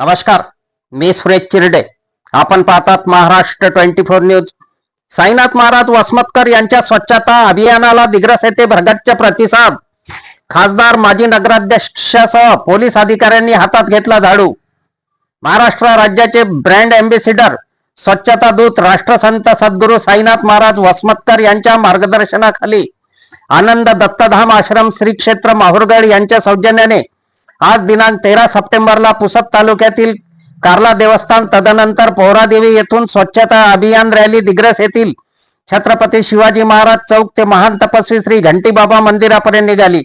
नमस्कार मी सुरेश चिरडे. आपण पाहतात Maharashtra twenty four news. Sainath Maharaj Vasmatkar यांच्या स्वच्छता अभियानाला दिग्रस येथे भरगच्च प्रतिसाद. खासदार माजी नगराध्यक्षासह पोलीस अधिकाऱ्यांनी हातात घेतला झाडू. महाराष्ट्र राज्याचे ब्रँड अँबेसिडर स्वच्छता दूत राष्ट्रसंत सद्गुरू साईनाथ महाराज वसमतकर यांच्या मार्गदर्शनाखाली आनंद दत्तधाम आश्रम श्री क्षेत्र माहुरगड यांच्या सौजन्याने आज दिनांक तेरा सप्टेंबरला पुसद तालुक्यातील कार्ला देवस्थान तदनंतर पोहरादेवी येथून स्वच्छता अभियान रॅली दिग्रस येथील छत्रपती शिवाजी महाराज चौक ते महान तपस्वी श्री घंटीबाबा मंदिरापर्यंत निघाली.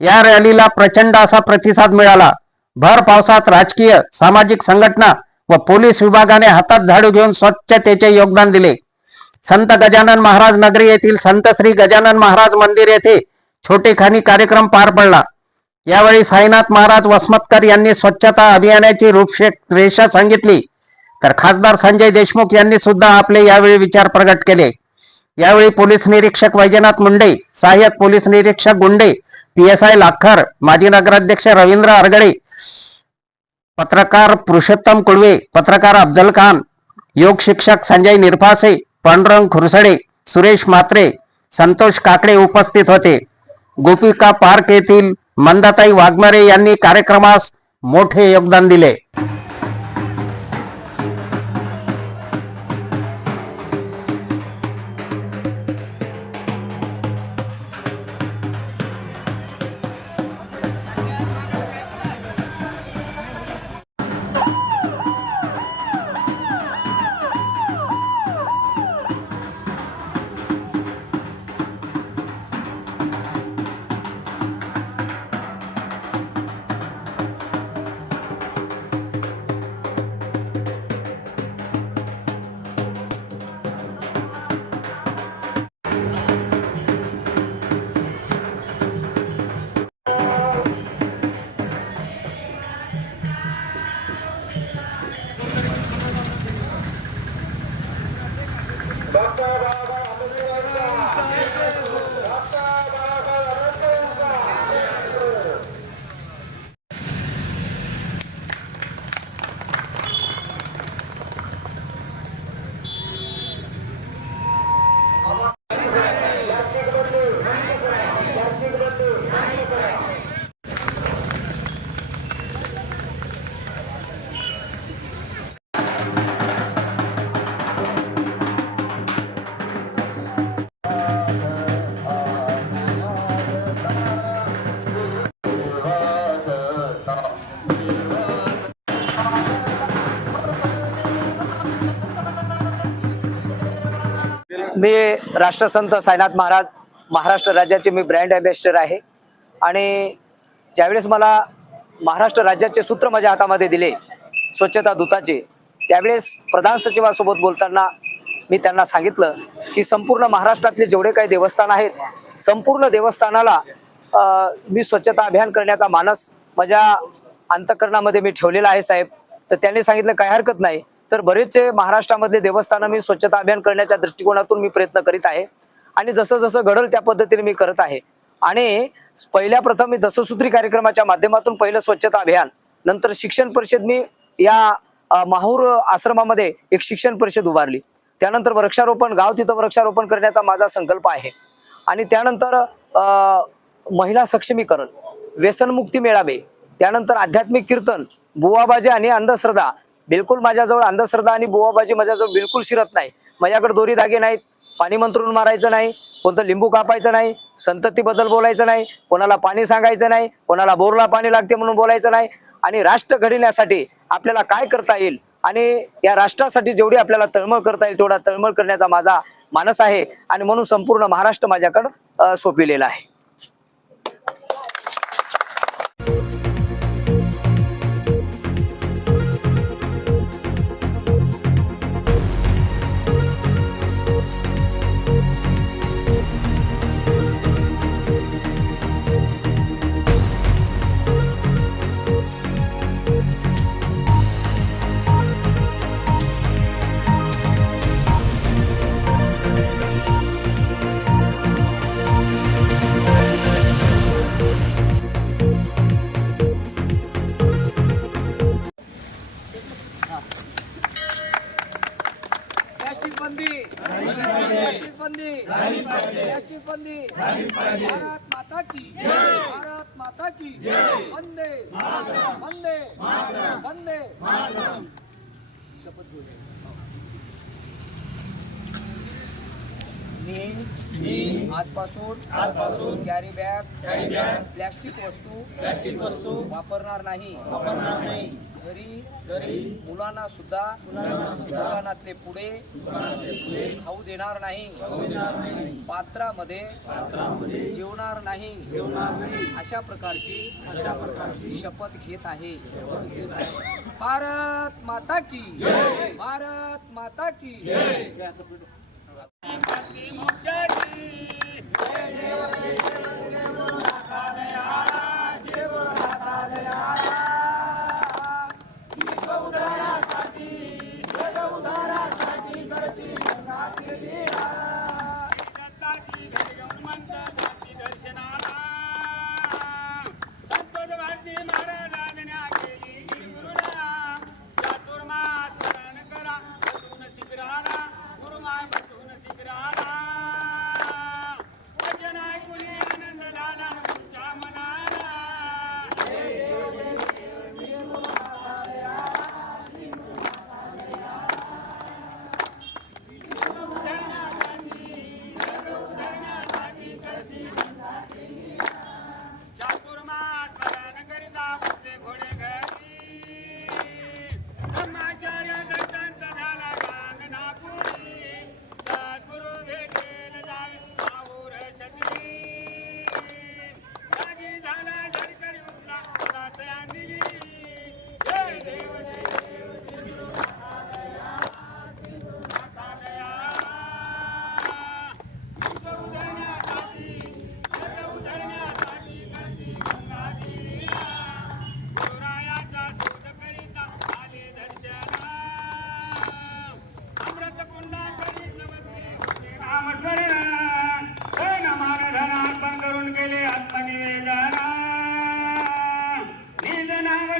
या रॅलीला प्रचंड असा प्रतिसाद मिळाला. भर पावसात राजकीय सामाजिक संघटना व पोलीस विभागाने हातात झाडू घेऊन स्वच्छतेचे योगदान दिले. संत गजानन महाराज नगरी येथील संत श्री गजानन महाराज मंदिर येथे छोटेखानी कार्यक्रम पार पडला. यावेळी साईनाथ महाराज वसमतकर यांनी स्वच्छता अभियानाची रूपरेषा सांगितली. तर खासदार संजय देशमुख यांनी सुद्धा आपले यावेळी विचार प्रगट केले. यावेळी पोलीस निरीक्षक वैजनाथ मुंडे सहाय्यक पोलीस निरीक्षक Gunde P S I Lakhar माजी नगराध्यक्ष रवींद्र अरगडे पत्रकार पुरुषोत्तम कुडवे पत्रकार अफजल खान योग शिक्षक संजय निरफासे पांडुरंग खुरसडे सुरेश म्हात्रे संतोष काकडे उपस्थित होते. गोपिका पार्क येथील मंदाताई वाघमारे यांनी कार्यक्रमास मोठे योगदान दिले. मी राष्ट्रसंत साईनाथ महाराज महाराष्ट्र राज्याचे मी ब्रँड अँबॅसिडर आहे. आणि ज्यावेळेस मला महाराष्ट्र राज्याचे सूत्र माझ्या हातामध्ये दिले स्वच्छता दूताचे त्यावेळेस प्रधान सचिवासोबत बोलताना मी त्यांना सांगितलं की संपूर्ण महाराष्ट्रातले जेवढे काही देवस्थान आहेत संपूर्ण देवस्थानाला मी स्वच्छता अभियान करण्याचा मानस माझ्या अंतकरणामध्ये मी ठेवलेला आहे साहेब. तर त्यांनी सांगितलं काय हरकत नाही. तर बरेचसे महाराष्ट्रामधले देवस्थानं मी स्वच्छता अभियान करण्याच्या दृष्टिकोनातून मी प्रयत्न करीत आहे. आणि जसं जसं घडल त्या पद्धतीने मी करत आहे. आणि पहिल्या प्रथम मी दससूत्री कार्यक्रमाच्या माध्यमातून पहिलं स्वच्छता अभियान नंतर शिक्षण परिषद मी या माहूर आश्रमामध्ये एक शिक्षण परिषद उभारली. त्यानंतर वृक्षारोपण गाव तिथं वृक्षारोपण करण्याचा माझा संकल्प आहे. आणि त्यानंतर महिला सक्षमीकरण व्यसनमुक्ती मेळावे त्यानंतर आध्यात्मिक कीर्तन बुवाबाजी आणि अंधश्रद्धा बिलकुल माझ्याजवळ अंधश्रद्धा आणि बुवाबाजी माझ्याजवळ बिलकुल शिरत नाही. माझ्याकडे दोरी धागे नाहीत पाणी मंत्रून मारायचं नाही कोणतं लिंबू कापायचं नाही संततीबद्दल बोलायचं नाही कोणाला पाणी सांगायचं नाही कोणाला बोरला पाणी लागते म्हणून बोलायचं नाही. आणि राष्ट्र घडविण्यासाठी आपल्याला काय करता येईल? आणि या राष्ट्रासाठी जेवढी आपल्याला तळमळ करता येईल तेवढा तळमळ करण्याचा माझा मानस आहे. आणि म्हणून संपूर्ण महाराष्ट्र माझ्याकडं सोपिलेला आहे. वंदे. वंदे. शपथ मी आजपासून आजपासून carry bag carry bag plastic वस्तू प्लॅस्टिक वस्तू वापरणार नाही. वापरणार नाही. घरी मुलांना सुद्धा दुकानातले पुढे खाऊ देणार नाही पात्रामध्ये जेवणार नाही अशा प्रकारची शपथ घेत आहे भारत माता की भारत माता की जय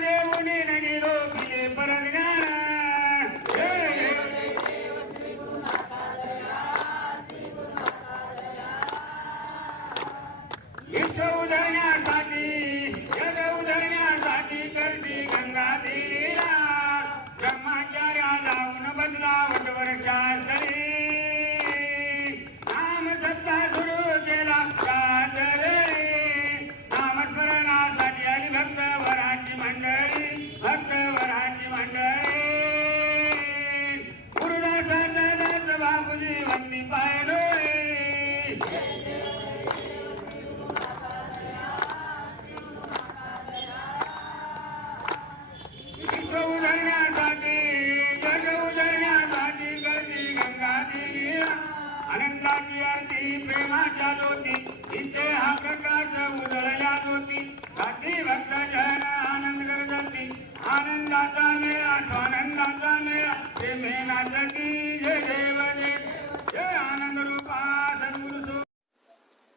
Valeu, Muniz!